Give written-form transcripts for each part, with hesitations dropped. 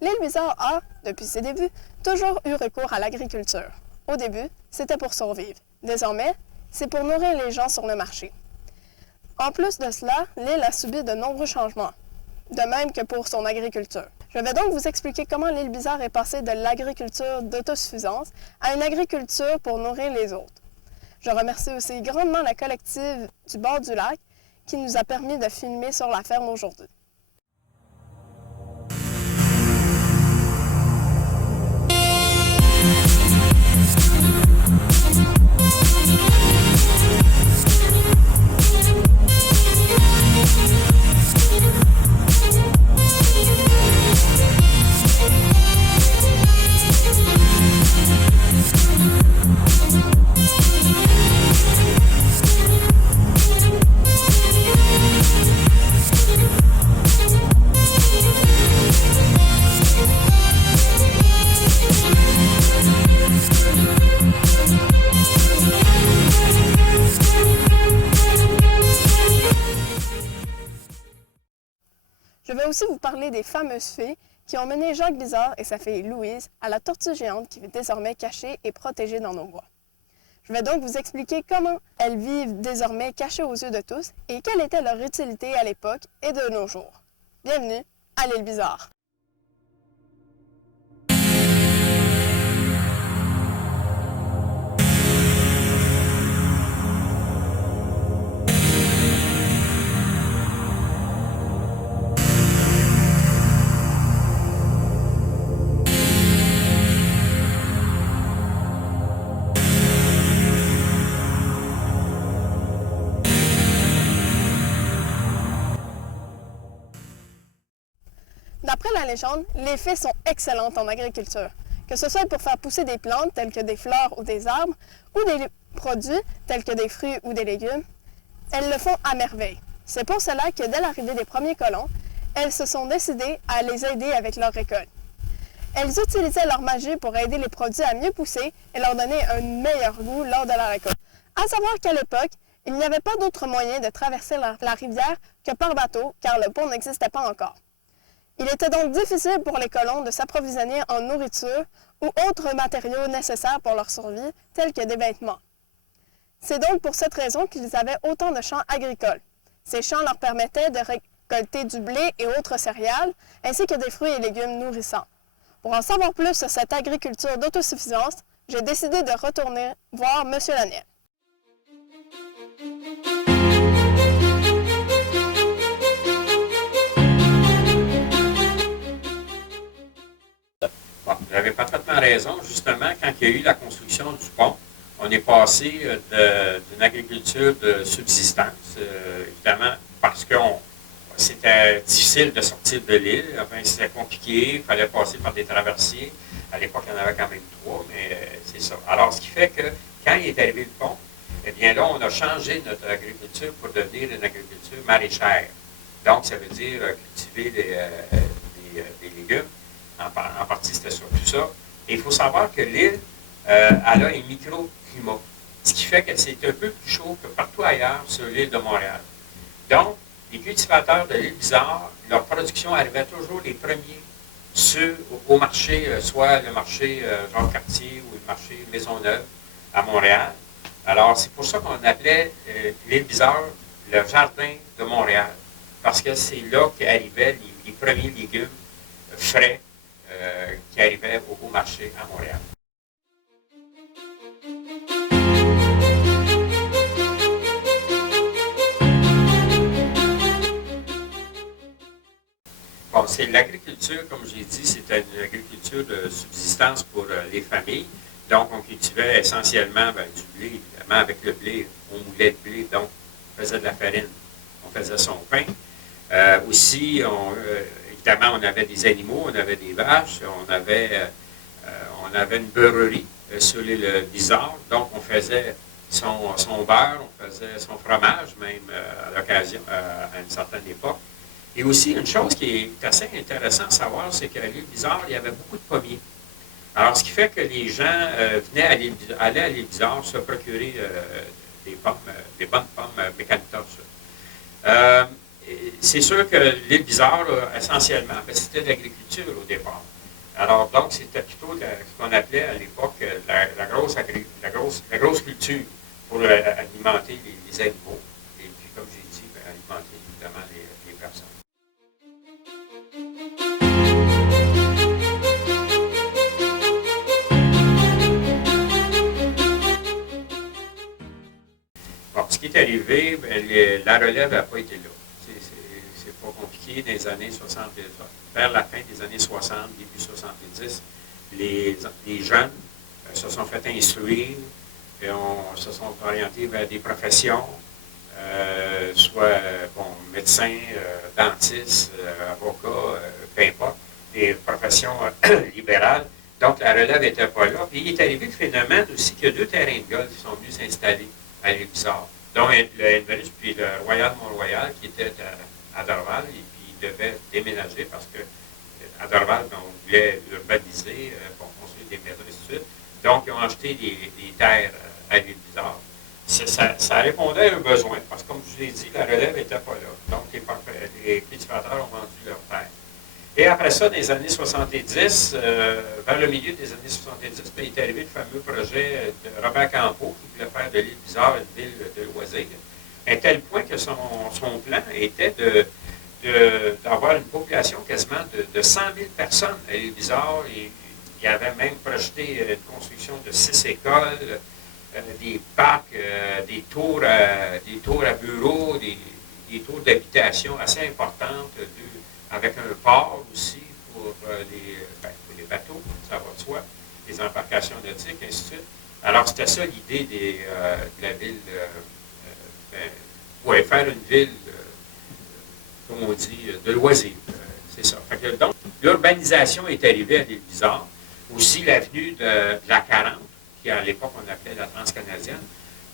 L'île Bizarre a, depuis ses débuts, toujours eu recours à l'agriculture. Au début, c'était pour survivre. Désormais, c'est pour nourrir les gens sur le marché. En plus de cela, l'île a subi de nombreux changements, de même que pour son agriculture. Je vais donc vous expliquer comment l'île Bizarre est passée de l'agriculture d'autosuffisance à une agriculture pour nourrir les autres. Je remercie aussi grandement la collective du bord du lac qui nous a permis de filmer sur la ferme aujourd'hui. Je vais aussi vous parler des fameuses fées qui ont mené Jacques Bizarre et sa fille Louise à la tortue géante qui est désormais cachée et protégée dans nos bois. Je vais donc vous expliquer comment elles vivent désormais cachées aux yeux de tous et quelle était leur utilité à l'époque et de nos jours. Bienvenue à l'île Bizarre. D'après la légende, les fées sont excellentes en agriculture, que ce soit pour faire pousser des plantes telles que des fleurs ou des arbres, ou des produits tels que des fruits ou des légumes. Elles le font à merveille. C'est pour cela que dès l'arrivée des premiers colons, elles se sont décidées à les aider avec leur récolte. Elles utilisaient leur magie pour aider les produits à mieux pousser et leur donner un meilleur goût lors de la récolte. À savoir qu'à l'époque, il n'y avait pas d'autre moyen de traverser la rivière que par bateau, car le pont n'existait pas encore. Il était donc difficile pour les colons de s'approvisionner en nourriture ou autres matériaux nécessaires pour leur survie, tels que des vêtements. C'est donc pour cette raison qu'ils avaient autant de champs agricoles. Ces champs leur permettaient de récolter du blé et autres céréales, ainsi que des fruits et légumes nourrissants. Pour en savoir plus sur cette agriculture d'autosuffisance, j'ai décidé de retourner voir M. Laniel. Bon, vous avez parfaitement raison. Justement, quand il y a eu la construction du pont, on est passé d'une agriculture de subsistance, évidemment, parce que c'était difficile de sortir de l'île. Enfin, c'était compliqué, il fallait passer par des traversiers. À l'époque, il y en avait quand même 3, mais c'est ça. Alors, ce qui fait que quand il est arrivé le pont, eh bien là, on a changé notre agriculture pour devenir une agriculture maraîchère. Donc, ça veut dire cultiver des légumes. En partie, c'était surtout ça. Et il faut savoir que l'île, elle a un microclimat, ce qui fait que c'est un peu plus chaud que partout ailleurs sur l'île de Montréal. Donc, les cultivateurs de l'île Bizarre, leur production arrivait toujours les premiers au marché, soit le marché Jean-Cartier ou le marché Maisonneuve à Montréal. Alors, c'est pour ça qu'on appelait l'île Bizarre le jardin de Montréal, parce que c'est là qu'arrivaient les premiers légumes frais qui arrivait au marché à Montréal. Bon, c'est l'agriculture, comme j'ai dit, c'était une agriculture de subsistance pour les familles. Donc, on cultivait essentiellement du blé, évidemment, avec le blé, on moulait de blé, donc on faisait de la farine, on faisait son pain. Aussi, évidemment, on avait des animaux, on avait des vaches, on avait une beurrerie sur l'île Bizarre. Donc, on faisait son beurre, on faisait son fromage, même à l'occasion, à une certaine époque. Et aussi, une chose qui est assez intéressante à savoir, c'est qu'à l'île Bizarre, il y avait beaucoup de pommiers. Alors, ce qui fait que les gens allaient à l'île Bizarre se procurer des bonnes pommes Mécanitas. c'est sûr que l'île Bizarre, là, essentiellement, ben, c'était de l'agriculture au départ. Alors, donc, c'était plutôt ce qu'on appelait à l'époque la grosse culture pour alimenter les animaux. Et puis, comme j'ai dit, ben, alimenter évidemment les personnes. Bon, ce qui est arrivé, ben, la relève n'a pas été là. C'est pas compliqué. Dans les années 60, vers la fin des années 60, début 70, les jeunes se sont fait instruire et se sont orientés vers des professions, soit médecins, dentistes, avocats, peu importe, des professions libérales. Donc, la relève n'était pas là. Puis, il est arrivé le phénomène aussi qu'il y a 2 terrains de golf qui sont venus s'installer à l'île Bizarre, dont le Henry puis le Royal Mont-Royal, qui était à Dorval, et puis ils devaient déménager parce que à Dorval, on voulait urbaniser pour construire des maisons, et ainsi de suite. Donc, ils ont acheté des terres à l'île Bizarre. Ça répondait à un besoin, parce que comme je vous l'ai dit, la relève n'était pas là. Donc, les cultivateurs ont vendu leurs terres. Et après ça, dans les années 70, vers le milieu des années 70, il est arrivé le fameux projet de Robert Campeau, qui voulait faire de l'île Bizarre une ville de loisirs, à un tel point que son plan était d'avoir une population quasiment de 100 000 personnes à l'île Bizarre. Et il avait même projeté une construction de 6 écoles, des parcs, des tours à bureaux, des tours d'habitation assez importantes, avec un port aussi pour les bateaux, ça va de soi, les embarcations nautiques, ainsi de suite. Alors, c'était ça l'idée de la ville, faire une ville, comme on dit, de loisirs. C'est ça. Fait que, donc, l'urbanisation est arrivée à l'île Bizarre. Aussi, l'avenue de la 40, qui à l'époque on appelait la Transcanadienne,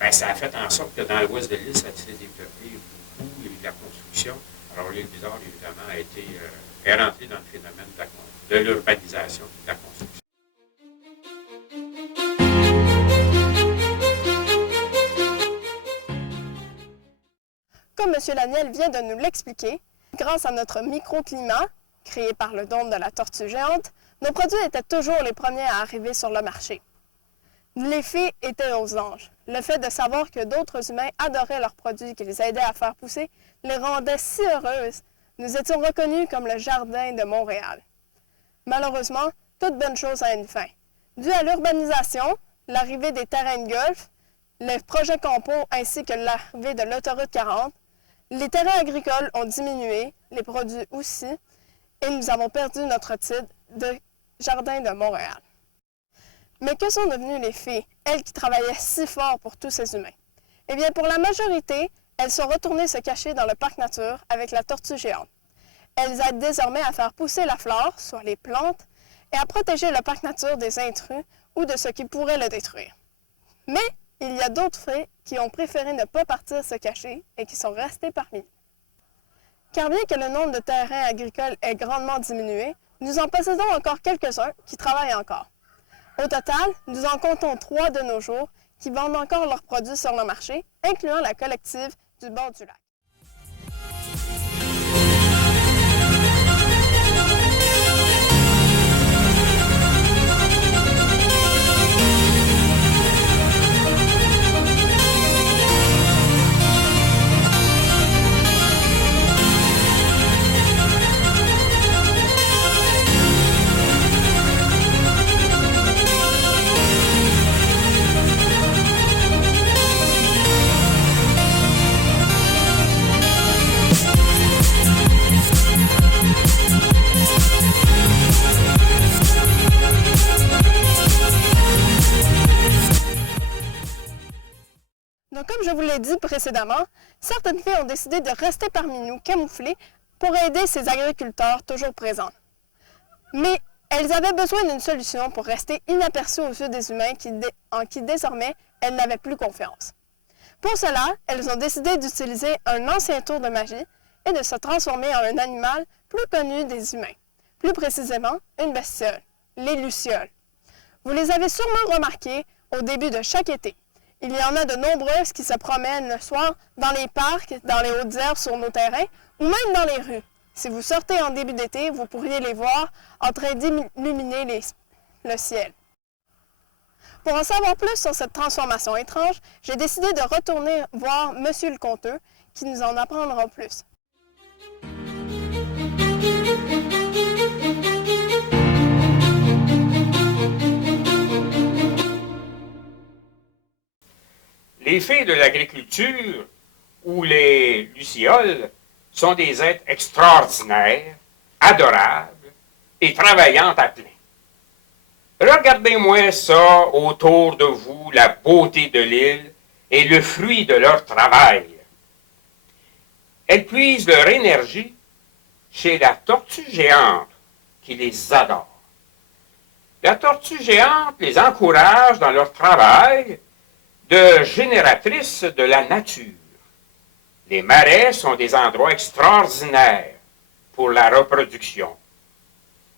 ben, ça a fait en sorte que dans l'ouest de l'île, ça s'est développé beaucoup, il y a eu de la construction. Alors, l'île Bizarre, évidemment, est rentrée dans le phénomène de l'urbanisation et de la construction. Comme M. Laniel vient de nous l'expliquer, grâce à notre microclimat, créé par le dôme de la tortue géante, nos produits étaient toujours les premiers à arriver sur le marché. L'effet était aux anges. Le fait de savoir que d'autres humains adoraient leurs produits qui les aidaient à faire pousser les rendait si heureuses. Nous étions reconnus comme le jardin de Montréal. Malheureusement, toute bonne chose a une fin. Dû à l'urbanisation, l'arrivée des terrains de golf, les projets Campeau ainsi que l'arrivée de l'autoroute 40, les terrains agricoles ont diminué, les produits aussi, et nous avons perdu notre titre de jardin de Montréal. Mais que sont devenues les fées, elles qui travaillaient si fort pour tous ces humains? Eh bien, pour la majorité, elles sont retournées se cacher dans le parc nature avec la tortue géante. Elles aident désormais à faire pousser la flore, soit les plantes, et à protéger le parc nature des intrus ou de ce qui pourrait le détruire. Mais il y a d'autres fées qui ont préféré ne pas partir se cacher et qui sont restées parmi nous. Car bien que le nombre de terrains agricoles ait grandement diminué, nous en possédons encore quelques-uns qui travaillent encore. Au total, nous en comptons 3 de nos jours qui vendent encore leurs produits sur le marché, incluant la collective du bord du lac. Donc, comme je vous l'ai dit précédemment, certaines filles ont décidé de rester parmi nous camouflées pour aider ces agriculteurs toujours présents. Mais elles avaient besoin d'une solution pour rester inaperçues aux yeux des humains en qui désormais elles n'avaient plus confiance. Pour cela, elles ont décidé d'utiliser un ancien tour de magie et de se transformer en un animal plus connu des humains, plus précisément une bestiole, les lucioles. Vous les avez sûrement remarquées au début de chaque été. Il y en a de nombreuses qui se promènent le soir dans les parcs, dans les hautes herbes sur nos terrains ou même dans les rues. Si vous sortez en début d'été, vous pourriez les voir en train d'illuminer le ciel. Pour en savoir plus sur cette transformation étrange, j'ai décidé de retourner voir Monsieur le Conteux qui nous en apprendra plus. Les fées de l'agriculture, ou les lucioles, sont des êtres extraordinaires, adorables et travaillantes à plein. Regardez-moi ça autour de vous, la beauté de l'île et le fruit de leur travail. Elles puisent leur énergie chez la tortue géante qui les adore. La tortue géante les encourage dans leur travail de génératrices de la nature. Les marais sont des endroits extraordinaires pour la reproduction.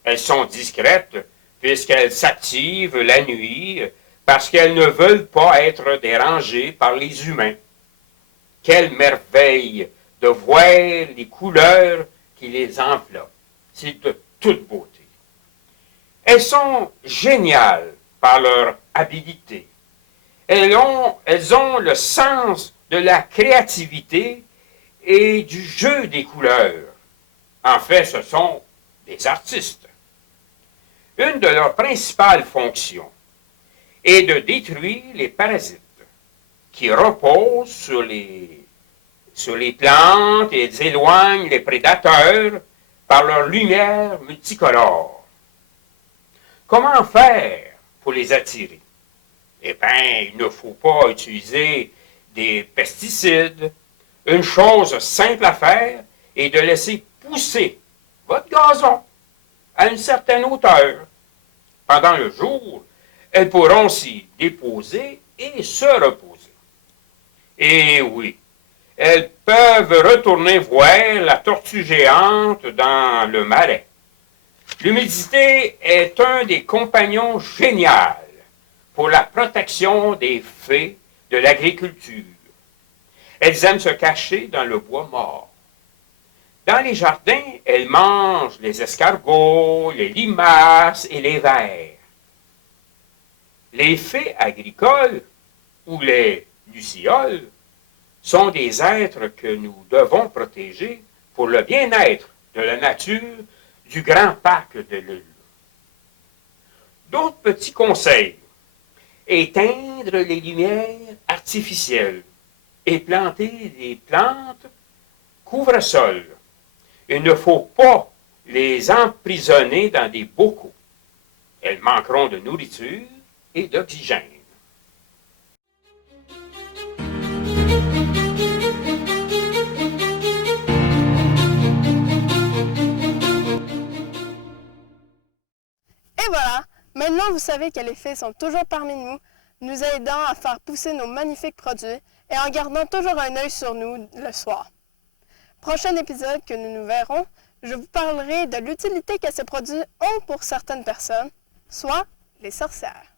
Elles sont discrètes puisqu'elles s'activent la nuit parce qu'elles ne veulent pas être dérangées par les humains. Quelle merveille de voir les couleurs qui les enveloppent. C'est de toute beauté. Elles sont géniales par leur habileté. Elles ont le sens de la créativité et du jeu des couleurs. En fait, ce sont des artistes. Une de leurs principales fonctions est de détruire les parasites qui reposent sur les plantes et elles éloignent les prédateurs par leur lumière multicolore. Comment faire pour les attirer? Eh bien, il ne faut pas utiliser des pesticides. Une chose simple à faire est de laisser pousser votre gazon à une certaine hauteur. Pendant le jour, elles pourront s'y déposer et se reposer. Et oui, elles peuvent retourner voir la tortue géante dans le marais. L'humidité est un des compagnons géniaux pour la protection des fées de l'agriculture. Elles aiment se cacher dans le bois mort. Dans les jardins, elles mangent les escargots, les limaces et les vers. Les fées agricoles, ou les lucioles, sont des êtres que nous devons protéger pour le bien-être de la nature du grand parc de l'île. D'autres petits conseils. Éteindre les lumières artificielles et planter des plantes couvre-sol. Il ne faut pas les emprisonner dans des bocaux. Elles manqueront de nourriture et d'oxygène. Et voilà, maintenant vous savez que les fées sont toujours parmi nous, nous aidant à faire pousser nos magnifiques produits et en gardant toujours un œil sur nous le soir. Prochain épisode que nous verrons, je vous parlerai de l'utilité que ces produits ont pour certaines personnes, soit les sorcières.